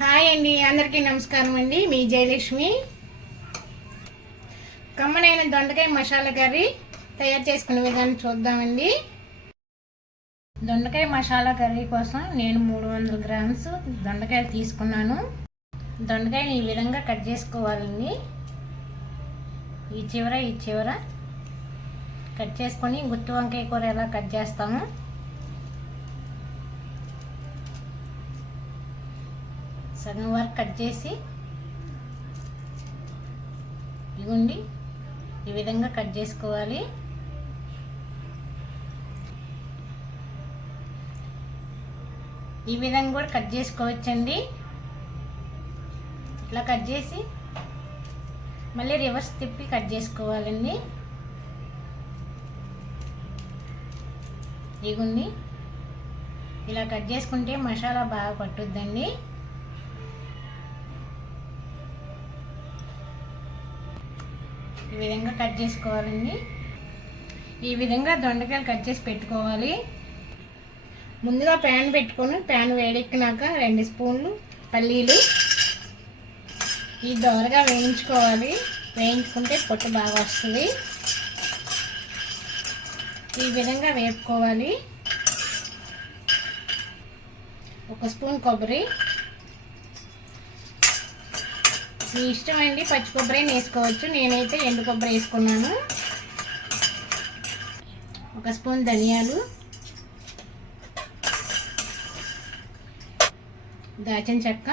Hi అండి, అందరికీ నమస్కారం అండి. మీ జయలక్ష్మి. కమ్మనైన దొండకాయ మసాలా కర్రీ తయారు చేసుకునే విధానం చూద్దామండి. దొండకాయ మసాలా కర్రీ కోసం నేను 300 గ్రామ్స్ దొండకాయలు తీసుకున్నాను. దొండకాయని ఈ విధంగా కట్ చేసుకోవాలండి. ఈ చివర కట్ చేసుకొని గుత్తి వంకాయ కూర ఎలా కట్ చేస్తాము సగం వరకు కట్ చేసి ఇవ్వండి ఈ విధంగా కట్ చేసుకోవాలి. ఈ విధంగా కూడా కట్ చేసుకోవచ్చండి. ఇట్లా కట్ చేసి మళ్ళీ రివర్స్ తిప్పి కట్ చేసుకోవాలండి. ఇగుండి ఇలా కట్ చేసుకుంటే మసాలా బాగా పట్టుద్దండి. ఈ విధంగా కట్ చేసుకోవాలండి. ఈ విధంగా దొండకాయలు కట్ చేసి పెట్టుకోవాలి. ముందుగా ప్యాన్ పెట్టుకొని ప్యాన్ వేడెక్కినాక 2 స్పూన్లు పల్లీలు ఈ దోరగా వేయించుకోవాలి. వేయించుకుంటే పొట్టు బాగా వస్తుంది. ఈ విధంగా వేపుకోవాలి. 1 స్పూన్ కొబ్బరి, మీ ఇష్టం అండి, పచ్చి కొబ్బరి వేసుకోవచ్చు. నేనైతే ఎండు కొబ్బరి వేసుకున్నాను. 1 స్పూన్ ధనియాలు, దాల్చిన చెక్క,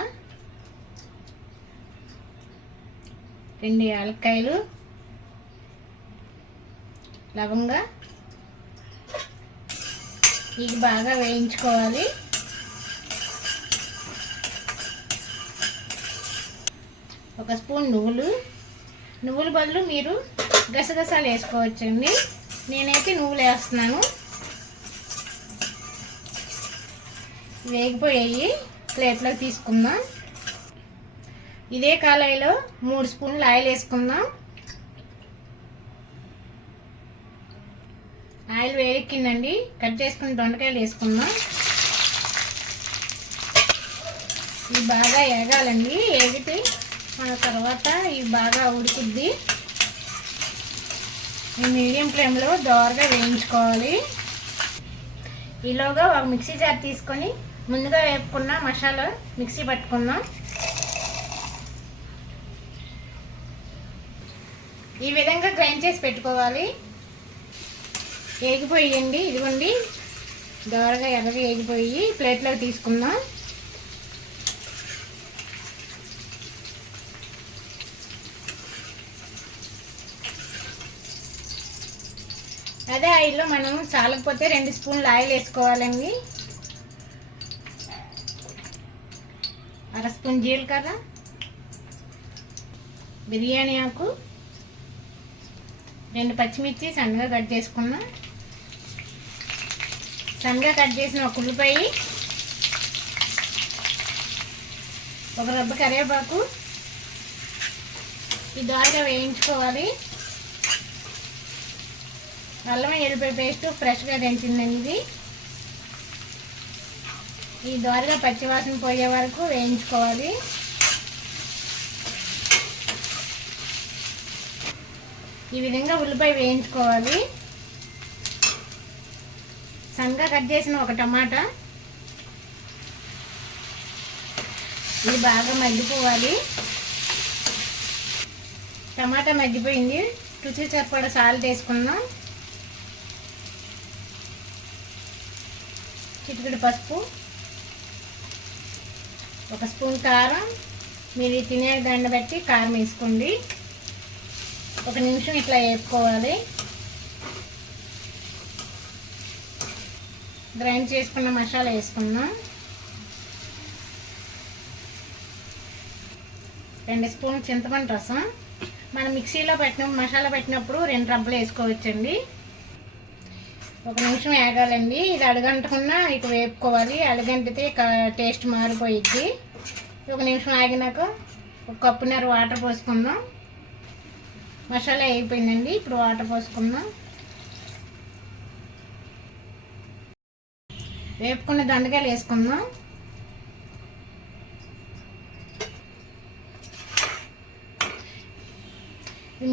2 యాలక్కాయలు, లవంగా. ఇది బాగా వేయించుకోవాలి. 1 స్పూన్ నువ్వుల బదులు మీరు గసగసాలు వేసుకోవచ్చండి. నేనైతే నువ్వులు వేస్తున్నాను. వేగిపోయాయి, ప్లేట్లోకి తీసుకుందాం. ఇదే కళాయిలో 3 స్పూన్లు ఆయిల్ వేసుకుందాం. ఆయిల్ వేడెక్కిందండి. కట్ చేసుకుని దొండకాయలు వేసుకుందాం. ఇవి బాగా ఎగాలండి. ఎగితే మన తర్వాత ఇవి బాగా ఉడుకుద్ది. ఈ మీడియం ఫ్లేమ్లో దోరగా వేయించుకోవాలి. ఈలోగా ఒక మిక్సీ జార్ తీసుకొని ముందుగా వేపుకున్న మసాలా మిక్సీ పట్టుకుందాం. ఈ విధంగా గ్రైండ్ చేసి పెట్టుకోవాలి. వేగిపోయండి, ఇదిగోండి దోరగా ఎర్రగా వేగిపోయి ప్లేట్లోకి తీసుకుందాం. అదే ఆయిల్లో మనం చాలకపోతే 2 స్పూన్లు ఆయిల్ వేసుకోవాలండి. 1/2 స్పూన్ జీలకర్ర, బిర్యానీ ఆకు, 2 పచ్చిమిర్చి సన్నగా కట్ చేసుకున్నా, సన్నగా కట్ చేసిన 1 ఉల్లిపాయ, 1 రెబ్బ కరివేపాకు. ఈ దోరగా వేయించుకోవాలి. అల్లం వెల్లుల్లి పేస్ట్ ఫ్రెష్గా దంచిందండి. ఇది ఈ దోరగా పచ్చివాసన పోయే వరకు వేయించుకోవాలి. ఈ విధంగా ఉల్లిపాయ వేయించుకోవాలి. సన్నగా కట్ చేసిన 1 టమాటా, ఇది బాగా మగ్గిపోవాలి. టమాటా మగ్గిపోయింది. రుచి సరిపడా సాల్ట్ వేసుకుందాం. చిటికెడు పసుపు, 1 స్పూన్ కారం. మీరు తినే దాన్ని బట్టి కారం వేసుకోండి. 1 నిమిషం ఇట్లా వేపుకోవాలి. గ్రైండ్ చేసుకున్న మసాలా వేసుకుందాం. 2 స్పూన్ చింతపండు రసం. మనం మిక్సీలో మసాలా పెట్టినప్పుడు 2 రబ్బలు వేసుకోవచ్చండి. 1 నిమిషం వేగాలండి. ఇది అడుగంటకుండా ఇక వేపుకోవాలి. అడుగంటితే టేస్ట్ మారిపోయిద్ది. 1 నిమిషం ఆగినాక 1 కప్పున్నర వాటర్ పోసుకుందాం. మసాలా అయిపోయిందండి. ఇప్పుడు వాటర్ పోసుకుందాం. వేపుకున్న దొండకాయలు వేసుకుందాం.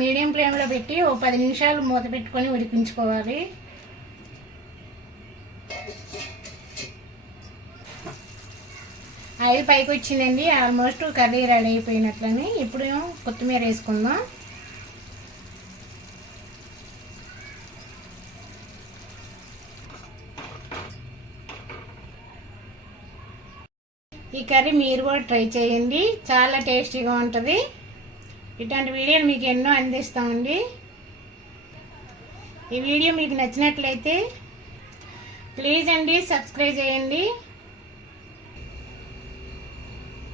మీడియం ఫ్లేమ్లో పెట్టి ఓ 10 నిమిషాలు మూత పెట్టుకొని ఉడికించుకోవాలి. ఆయిల్ పైకి వచ్చిందండి. ఆల్మోస్ట్ కర్రీ రెడీ అయిపోయినట్లని. ఇప్పుడు కొత్తిమీర వేసుకుందాం. ఈ కర్రీ మీరు కూడా ట్రై చేయండి, చాలా టేస్టీగా ఉంటుంది. ఇట్లాంటి వీడియోలు మీకు ఎన్నో అందిస్తామండి. ఈ వీడియో మీకు నచ్చినట్లయితే ప్లీజ్ అండి సబ్స్క్రైబ్ చేయండి.